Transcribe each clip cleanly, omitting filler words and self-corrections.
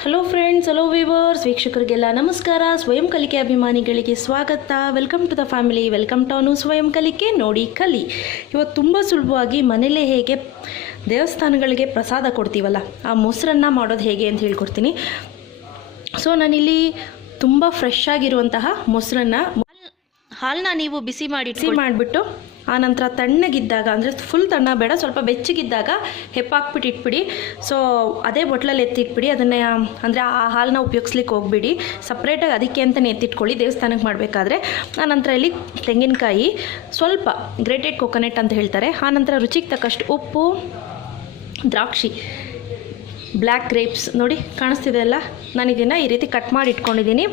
Hello friends, hello viewers, ವೀಕ್ಷಕರಿಗೆಲ್ಲ ನಮಸ್ಕಾರ. ಸ್ವಯಂ ಕಲಿಕೆ ಅಭಿಮಾನಿಗಳಿಗೆ ಸ್ವಾಗತ. Welcome to the family, welcome to ಅನುಸ್ವಯಂಕಲಿಕೆ. ನೋಡಿ ಕಲಿ. ಇವತ್ತು ತುಂಬ ಸುಲಭವಾಗಿ ಮನೇಲೇ ಹೇಗೆ ದೇವಸ್ಥಾನಗಳಿಗೆ ಪ್ರಸಾದ ಕೊಡ್ತೀವಲ್ಲ, ಆ ಮೊಸರನ್ನ ಮಾಡೋದು ಹೇಗೆ ಅಂತ ಹೇಳ್ಕೊಡ್ತೀನಿ. ಸೊ ನಾನಿಲ್ಲಿ ತುಂಬ ಫ್ರೆಶ್ ಆಗಿರುವಂತಹ ಮೊಸರನ್ನ, ಹಾಲನ್ನ ನೀವು ಬಿಸಿ ಮಾಡಿಬಿಟ್ಟು ಆನಂತರ ತಣ್ಣಗಿದ್ದಾಗ, ಅಂದರೆ ಫುಲ್ ತಣ್ಣ ಬೇಡ, ಸ್ವಲ್ಪ ಬೆಚ್ಚಗಿದ್ದಾಗ ಹೆಪ್ಪಾಕ್ಬಿಟ್ಟು ಇಟ್ಬಿಡಿ. ಸೊ ಅದೇ ಬೊಟ್ಲಲ್ಲಿ ಎತ್ತಿಟ್ಬಿಡಿ. ಅದನ್ನು ಅಂದರೆ ಆ ಹಾಲನ್ನ ಉಪಯೋಗಿಸ್ಲಿಕ್ಕೆ ಹೋಗ್ಬಿಡಿ. ಸಪ್ರೇಟಾಗಿ ಅದಕ್ಕೆ ಅಂತಲೇ ಎತ್ತಿಟ್ಕೊಳ್ಳಿ ದೇವಸ್ಥಾನಕ್ಕೆ ಮಾಡಬೇಕಾದ್ರೆ. ಆನಂತರ ಇಲ್ಲಿ ತೆಂಗಿನಕಾಯಿ, ಸ್ವಲ್ಪ ಗ್ರೇಟೆಡ್ ಕೊಕೊನೆಟ್ ಅಂತ ಹೇಳ್ತಾರೆ. ಆನಂತರ ರುಚಿಗೆ ತಕ್ಕಷ್ಟು ಉಪ್ಪು, ದ್ರಾಕ್ಷಿ, ಬ್ಲ್ಯಾಕ್ ಗ್ರೇಪ್ಸ್ ನೋಡಿ ಕಾಣಿಸ್ತಿದೆ ಅಲ್ಲ, ನಾನು ಇದನ್ನು ಈ ರೀತಿ ಕಟ್ ಮಾಡಿ ಇಟ್ಕೊಂಡಿದ್ದೀನಿ.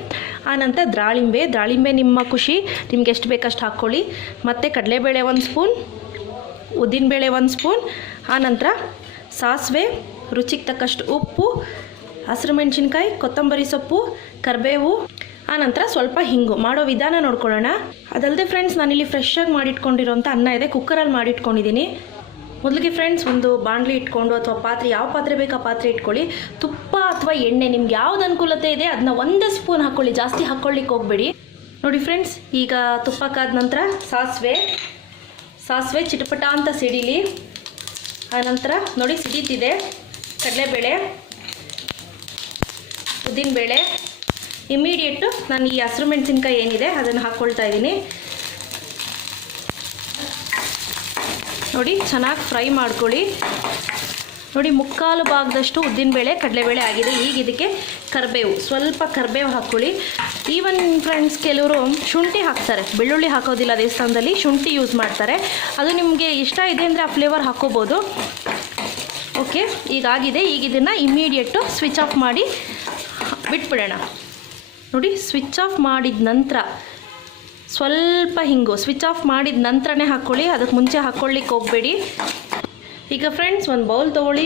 ಆನಂತರ ದಾಳಿಂಬೆ ನಿಮ್ಮ ಖುಷಿ, ನಿಮ್ಗೆ ಎಷ್ಟು ಬೇಕಷ್ಟು ಹಾಕ್ಕೊಳ್ಳಿ. ಮತ್ತು ಕಡಲೆಬೇಳೆ 1 ಸ್ಪೂನ್, ಉದ್ದಿನಬೇಳೆ 1 ಸ್ಪೂನ್, ಆನಂತರ ಸಾಸಿವೆ, ರುಚಿಗೆ ತಕ್ಕಷ್ಟು ಉಪ್ಪು, ಹಸಿರು ಮೆಣಸಿನ್ಕಾಯಿ, ಕೊತ್ತಂಬರಿ ಸೊಪ್ಪು, ಕರಿಬೇವು, ಆನಂತರ ಸ್ವಲ್ಪ ಹಿಂಗು. ಮಾಡೋ ವಿಧಾನ ನೋಡ್ಕೊಳ್ಳೋಣ. ಅದಲ್ಲದೆ ಫ್ರೆಂಡ್ಸ್, ನಾನಿಲ್ಲಿ ಫ್ರೆಶ್ಶಾಗಿ ಮಾಡಿಟ್ಕೊಂಡಿರೋಂಥ ಅನ್ನ ಇದೆ, ಕುಕ್ಕರಲ್ಲಿ ಮಾಡಿಟ್ಕೊಂಡಿದ್ದೀನಿ. ಮೊದಲಿಗೆ ಫ್ರೆಂಡ್ಸ್, ಒಂದು ಬಾಣಲಿ ಇಟ್ಕೊಂಡು ಅಥವಾ ಪಾತ್ರೆ, ಯಾವ ಪಾತ್ರೆ ಬೇಕು ಆ ಪಾತ್ರೆ ಇಟ್ಕೊಳ್ಳಿ. ತುಪ್ಪ ಅಥವಾ ಎಣ್ಣೆ ನಿಮ್ಗೆ ಯಾವ್ದು ಅನುಕೂಲತೆ ಇದೆ ಅದನ್ನ 1 ಸ್ಪೂನ್ ಹಾಕ್ಕೊಳ್ಳಿ, ಜಾಸ್ತಿ ಹಾಕ್ಕೊಳ್ಳಿಕ್ಕೆ ಹೋಗಬೇಡಿ. ನೋಡಿ ಫ್ರೆಂಡ್ಸ್, ಈಗ ತುಪ್ಪಕ್ಕಾದ ನಂತರ ಸಾಸಿವೆ ಚಿಟಪಟ ಅಂತ ಸಿಡಿಲಿ. ಆನಂತರ ನೋಡಿ ಸಿಡಿತಿದೆ. ಕಡಲೆಬೇಳೆ, ಉದ್ದಿನಬೇಳೆ, ಇಮಿಡಿಯೇಟು ನಾನು ಈ ಹಸಿರು ಮೆಣಸಿನ್ಕಾಯಿ ಏನಿದೆ ಅದನ್ನು ಹಾಕ್ಕೊಳ್ತಾ ಇದ್ದೀನಿ. ನೋಡಿ ಚೆನ್ನಾಗಿ ಫ್ರೈ ಮಾಡ್ಕೊಳ್ಳಿ. ನೋಡಿ ಮುಕ್ಕಾಲು ಭಾಗದಷ್ಟು ಉದ್ದಿನಬೇಳೆ ಕಡಲೆಬೇಳೆ ಆಗಿದೆ. ಈಗ ಇದಕ್ಕೆ ಸ್ವಲ್ಪ ಕರಿಬೇವು ಹಾಕ್ಕೊಳ್ಳಿ. ಈವನ್ ಫ್ರೆಂಡ್ಸ್, ಕೆಲವರು ಶುಂಠಿ ಹಾಕ್ತಾರೆ, ಬೆಳ್ಳುಳ್ಳಿ ಹಾಕೋದಿಲ್ಲ ದೇವಸ್ಥಾನದಲ್ಲಿ, ಶುಂಠಿ ಯೂಸ್ ಮಾಡ್ತಾರೆ. ಅದು ನಿಮಗೆ ಇಷ್ಟ ಇದೆ ಅಂದರೆ ಆ ಫ್ಲೇವರ್ ಹಾಕ್ಕೋಬೋದು. ಓಕೆ, ಈಗಾಗಿದೆ. ಈಗ ಇದನ್ನು ಇಮ್ಮಿಡಿಯೇಟು ಸ್ವಿಚ್ ಆಫ್ ಮಾಡಿ ಬಿಟ್ಬಿಡೋಣ. ನೋಡಿ ಸ್ವಿಚ್ ಆಫ್ ಮಾಡಿದ ನಂತರ ಸ್ವಲ್ಪ ಹಿಂಗು, ಸ್ವಿಚ್ ಆಫ್ ಮಾಡಿದ ನಂತರನೇ ಹಾಕ್ಕೊಳ್ಳಿ, ಅದಕ್ಕೆ ಮುಂಚೆ ಹಾಕ್ಕೊಳ್ಳಿಕ್ಕೆ ಹೋಗಬೇಡಿ. ಈಗ ಫ್ರೆಂಡ್ಸ್, ಒಂದು ಬೌಲ್ ತೊಗೊಳ್ಳಿ.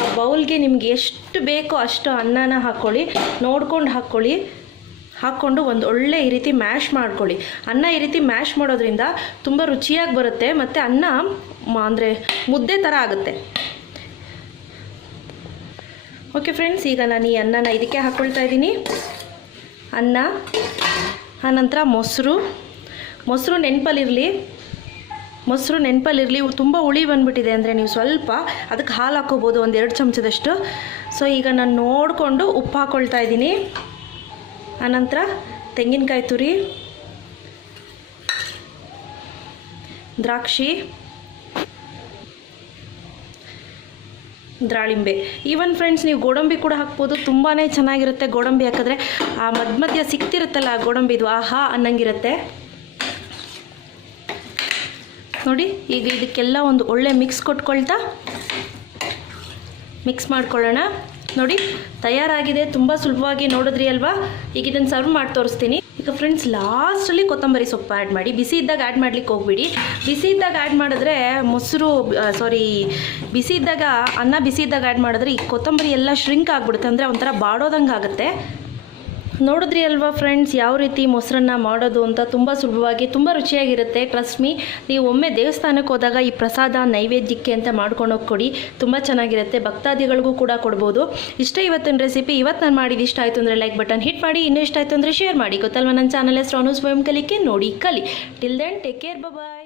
ಆ ಬೌಲ್ಗೆ ನಿಮ್ಗೆ ಎಷ್ಟು ಬೇಕೋ ಅಷ್ಟು ಅನ್ನನ ಹಾಕ್ಕೊಳ್ಳಿ, ನೋಡ್ಕೊಂಡು ಹಾಕ್ಕೊಳ್ಳಿ. ಹಾಕ್ಕೊಂಡು ಒಂದು ಒಳ್ಳೆ ಈ ರೀತಿ ಮ್ಯಾಶ್ ಮಾಡ್ಕೊಳ್ಳಿ. ಅನ್ನ ಈ ರೀತಿ ಮ್ಯಾಶ್ ಮಾಡೋದ್ರಿಂದ ತುಂಬ ರುಚಿಯಾಗಿ ಬರುತ್ತೆ, ಮತ್ತು ಅನ್ನ ಅಂದರೆ ಮುದ್ದೆ ಥರ ಆಗುತ್ತೆ. ಓಕೆ ಫ್ರೆಂಡ್ಸ್, ಈಗ ನಾನು ಈ ಅನ್ನನ ಇದಕ್ಕೆ ಹಾಕ್ಕೊಳ್ತಾ ಇದ್ದೀನಿ. ಅನ್ನ, ಆನಂತರ ಮೊಸರು ನೆನಪಲ್ಲಿರಲಿ. ತುಂಬ ಹುಳಿ ಬಂದುಬಿಟ್ಟಿದೆ ಅಂದರೆ ನೀವು ಸ್ವಲ್ಪ ಅದಕ್ಕೆ ಹಾಲು ಹಾಕ್ಕೋಬೋದು, 1-2 ಚಮಚದಷ್ಟು. ಸೊ ಈಗ ನಾನು ನೋಡಿಕೊಂಡು ಉಪ್ಪು ಹಾಕ್ಕೊಳ್ತಾ ಇದ್ದೀನಿ. ಆನಂತರ ತೆಂಗಿನಕಾಯಿ ತುರಿ, ದ್ರಾಕ್ಷಿ, ದಾಳಿಂಬೆ. ಈವನ್ ಫ್ರೆಂಡ್ಸ್, ನೀವು ಗೋಡಂಬಿ ಕೂಡ ಹಾಕ್ಬೋದು, ತುಂಬಾ ಚೆನ್ನಾಗಿರುತ್ತೆ. ಗೋಡಂಬಿ ಹಾಕಿದ್ರೆ ಆ ಮಧ್ಯ ಸಿಕ್ತಿರುತ್ತಲ್ಲ ಆ ಗೋಡಂಬಿದು, ಆಹಾ ಅನ್ನಂಗಿರುತ್ತೆ. ನೋಡಿ ಈಗ ಇದಕ್ಕೆಲ್ಲ ಒಂದು ಒಳ್ಳೆ ಮಿಕ್ಸ್ ಮಾಡ್ಕೊಳ್ಳೋಣ. ನೋಡಿ ತಯಾರಾಗಿದೆ, ತುಂಬ ಸುಲಭವಾಗಿ ನೋಡಿದ್ರಿ ಅಲ್ವಾ. ಈಗ ಇದನ್ನು ಸರ್ವ್ ಮಾಡಿ ತೋರಿಸ್ತೀನಿ. ಈಗ ಫ್ರೆಂಡ್ಸ್, ಲಾಸ್ಟಲ್ಲಿ ಕೊತ್ತಂಬರಿ ಸೊಪ್ಪು ಆ್ಯಡ್ ಮಾಡಿ. ಬಿಸಿ ಇದ್ದಾಗ ಆ್ಯಡ್ ಮಾಡ್ಲಿಕ್ಕೆ ಹೋಗ್ಬಿಡಿ. ಬಿಸಿ ಇದ್ದಾಗ ಆ್ಯಡ್ ಮಾಡಿದ್ರೆ ಅನ್ನ ಬಿಸಿ ಇದ್ದಾಗ ಆ್ಯಡ್ ಮಾಡಿದ್ರೆ ಈ ಕೊತ್ತಂಬರಿ ಎಲ್ಲ ಶ್ರಿಂಕ್ ಆಗಿಬಿಡುತ್ತೆ, ಅಂದರೆ ಒಂಥರ ಬಾಡೋದಂಗೆ ಆಗುತ್ತೆ. ನೋಡಿದ್ರಿ ಅಲ್ವಾ ಫ್ರೆಂಡ್ಸ್, ಯಾವ ರೀತಿ ಮೊಸರನ್ನ ಮಾಡೋದು ಅಂತ. ತುಂಬ ಸುಲಭವಾಗಿ, ತುಂಬ ರುಚಿಯಾಗಿರುತ್ತೆ. ಟ್ರಸ್ಟ್ ಮೀ, ನೀವು ಒಮ್ಮೆ ದೇವಸ್ಥಾನಕ್ಕೆ ಹೋದಾಗ ಈ ಪ್ರಸಾದ ನೈವೇದ್ಯಕ್ಕೆ ಅಂತ ಮಾಡ್ಕೊಂಡೋಗಿ ಕೊಡಿ, ತುಂಬ ಚೆನ್ನಾಗಿರುತ್ತೆ. ಭಕ್ತಾದಿಗಳಿಗೂ ಕೂಡ ಕೊಡ್ಬೋದು. ಇಷ್ಟ ಇವತ್ತಿನ ರೆಸಿಪಿ. ಇವತ್ತು ನಾನು ಮಾಡಿದ್ದು ಇಷ್ಟ ಆಯಿತು ಅಂದರೆ ಲೈಕ್ ಬಟನ್ ಹಿಟ್ ಮಾಡಿ, ಇನ್ನೂ ಇಷ್ಟ ಆಯಿತು ಅಂದರೆ ಶೇರ್ ಮಾಡಿ. ಗೊತ್ತಲ್ವ ನನ್ನ ಚಾನಲ್ ಹೆಸರು ಅನುಸ್ವಯಂಕಲಿಕೆ. ನೋಡಿ ಕಲಿ. ಟಿಲ್ ದೆನ್ ಟೇಕ್ ಕೇರ್, ಬಾಯ್.